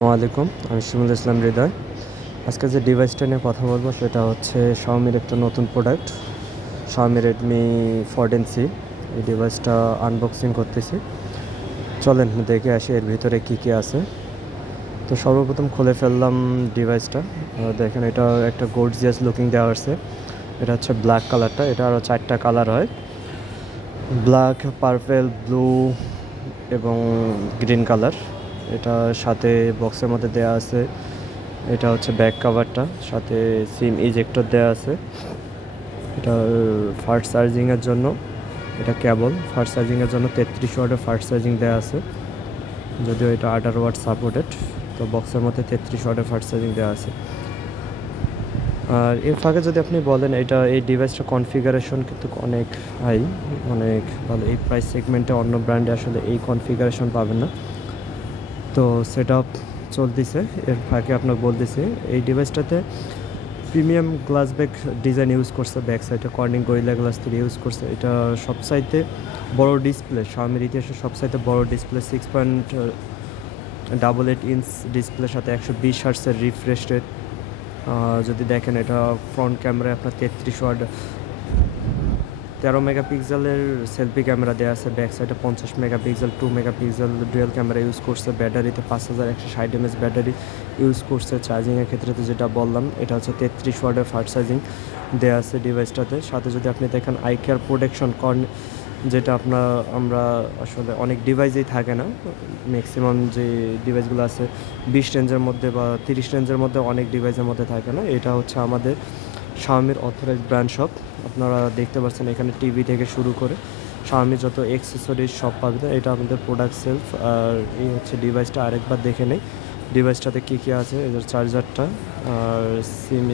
আসসালামু আলাইকুম, আমি শিমুল ইসলাম হৃদয়। আজকে যে ডিভাইসটা নিয়ে কথা বলবো সেটা হচ্ছে শাওমির একটা নতুন প্রোডাক্ট, শাওমি রেডমি 14C। এই ডিভাইসটা আনবক্সিং করতেছি, চলেন দেখে আসি এর ভিতরে কী কী আছে। তো সর্বপ্রথম খুলে ফেললাম ডিভাইসটা। দেখেন, এটা একটা গর্জিয়াস লুকিং দেওয়া আছে। এটা হচ্ছে ব্ল্যাক কালারটা, এটা আরও 4টা কালার হয়: ব্ল্যাক, পার্পেল, ব্লু এবং গ্রিন কালার। এটার সাথে বক্সের মধ্যে দেওয়া আছে, এটা হচ্ছে ব্যাক কাভারটা, সাথে সিম ইজেক্টর দেওয়া আছে। এটা ফাস্ট চার্জিংয়ের জন্য, এটা কেবল ফাস্ট চার্জিংয়ের জন্য 33 ওয়াটের ফাস্ট চার্জিং দেওয়া আছে, যদিও এটা 18 ওয়াট সাপোর্টেড। তো বক্সের মধ্যে 33 ওয়াটের ফাস্ট চার্জিং দেওয়া আছে। আর এর ফাঁকে যদি আপনি বলেন, এই ডিভাইসটা কনফিগারেশন কিন্তু অনেক হাই, অনেক ভালো। এই প্রাইস সেগমেন্টে অন্য ব্র্যান্ডে আসলে এই কনফিগারেশন পাবেন না। তো সেট আপ চলতেছে, এর ফাঁকে আপনাকে বলতেছি এই ডিভাইসটাতে premium glass back design use করছে, ব্যাক সাইডে কর্নিং গরিলা গ্লাস থেকে ইউজ করছে। এটা সবচাইতে বড় ডিসপ্লে, শাওমির ইতিহাসে সবচাইতে বড় ডিসপ্লে, 6.88 ইঞ্চ ডিসপ্লের সাথে 120 হার্টসের রিফ্রেশ রেট। যদি দেখেন, এটা ফ্রন্ট ক্যামেরায় আপনার 13 মেগাপিক্সেলের সেলফি ক্যামেরা দেওয়া আছে, ব্যাক সাইডে 50 megapixel 2 megapixel dual camera use করছে। ব্যাটারিতে 5160 mAh ব্যাটারি ইউজ করছে। চার্জিংয়ের ক্ষেত্রে তো যেটা বললাম, এটা হচ্ছে 33 ওয়াটের ফাস্ট চার্জিং দেওয়া আছে ডিভাইসটাতে। সাথে যদি আপনি দেখেন আই কেয়ার প্রোটেকশন যেটা আমরা আসলে অনেক ডিভাইসেই থাকে না, ম্যাক্সিমাম যে ডিভাইসগুলো আছে 20 রেঞ্জের মধ্যে বা 30 রেঞ্জের মধ্যে, অনেক ডিভাইসের মধ্যে থাকে না। এটা হচ্ছে আমাদের শাওমির অথরাইজড ব্র্যান্ড শপ। আপনারা দেখতে পাচ্ছেন এখানে টিভি থেকে শুরু করে শাওমির যত অ্যাক্সেসরিজ সব পাবেন। এটা আমাদের প্রোডাক্ট সেলফ। আর এই হচ্ছে ডিভাইসটা, আরেকবার দেখে নেই ডিভাইসটাতে কী কী আছে। এদের চার্জারটা আর সিম